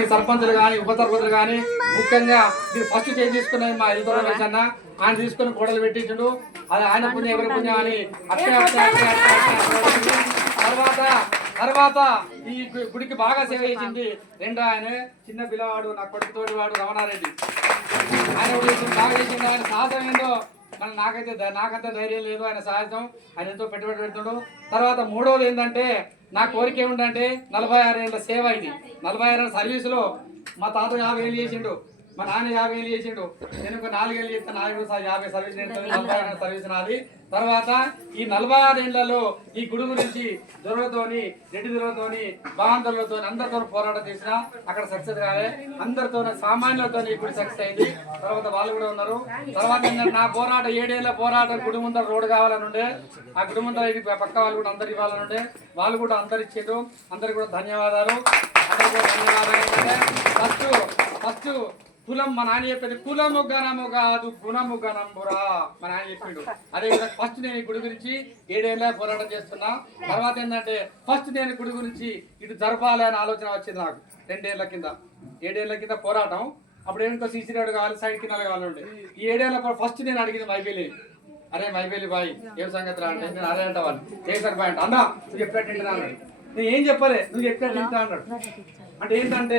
సర్పంచులు కానీ ఉప సర్పంచులు కానీ ముఖ్యంగా ఇది ఫస్ట్ చేంజ్ తీసుకున్నది మా ఎల్తో రమేష్ అన్న. ఆయన తీసుకుని గోడలు పెట్టించుడు. అది ఆయన పుణ్యం ఎవరి పుణ్యం అని తర్వాత ఈ గుడికి బాగా సేవ చేసింది రెండో ఆయన చిన్న పిల్లవాడు నా కొడుకుతోటి వాడు రమణారెడ్డి. ఆయన బాగా చేసిండు. ఆయన సాహసం ఏందో మన నాకంత ధైర్యం లేదు. ఆయన సాహసం ఆయన ఎంతో పెట్టుబడి పెడుతుడు. తర్వాత మూడవది ఏంటంటే నా కోరిక ఏమిటంటే 46 ఏళ్ళ సేవ. ఇది 46 ఏళ్ళ సర్వీసులో మా తాత 50 ఏళ్ళు చేసిండు, మా నాన్న 50 ఏళ్ళు చేసిండు. నేను ఒక 4 ఏళ్ళు చేస్తే 50 సర్వీస్ నేర్చుకుని 46 సర్వీస్ నాది. తర్వాత ఈ 46 ఏళ్లలో ఈ గుడి గురించి దొరలతోని రెడ్డి దొరలతోని బాంధవులతో అందరితో పోరాటం చేసిన అక్కడ సక్సెస్ కాలే. అందరితో సామాన్యులతో ఈ గుడి సక్సెస్ అయింది. తర్వాత వాళ్ళు కూడా ఉన్నారు. తర్వాత నా పోరాటం 7 ఏళ్ల పోరాటం గుడి ముందర రోడ్డు కావాలని ఉండే. ఆ గుడి ముందర పక్క వాళ్ళు కూడా అందరు ఇవ్వాలని ఉండే. వాళ్ళు కూడా అందరు ఇచ్చారు. అందరికి కూడా ధన్యవాదాలు. అందరు కూడా ధన్యవాదాలు. ఫస్ట్ కులం మా నాన్న చెప్పేది కులము గణము కాదు గుణము గణమురా మా నాన్న చెప్పిండు. అదేవిధంగా ఫస్ట్ నేను ఈ గుడి గురించి 7 ఏళ్ళ పోరాటం చేస్తున్నా. తర్వాత ఏంటంటే ఫస్ట్ నేను గుడి గురించి ఇటు జరపాలి అనే ఆలోచన వచ్చింది నాకు 2 ఏళ్ల కింద. 7 ఏళ్ల కింద పోరాటం. అప్పుడు ఏంటో సీసీ రోడ్ కావాలి, సైడ్ కింద కావాలి ఉండే. ఈ 7 ఏళ్ళ ఫస్ట్ నేను అడిగింది మైబేలి. అరే మైబేలి బాయ్ ఏం సంగతి రా అంటే నేను అరే అంట వాళ్ళు ఏ సార్ బాయ్ అంట అన్నా నువ్వు చెప్పినట్టు అన్నాడు. నేను ఏం చెప్పలే నువ్వు చెప్పినట్టు అన్నాడు. అంటే ఏంటంటే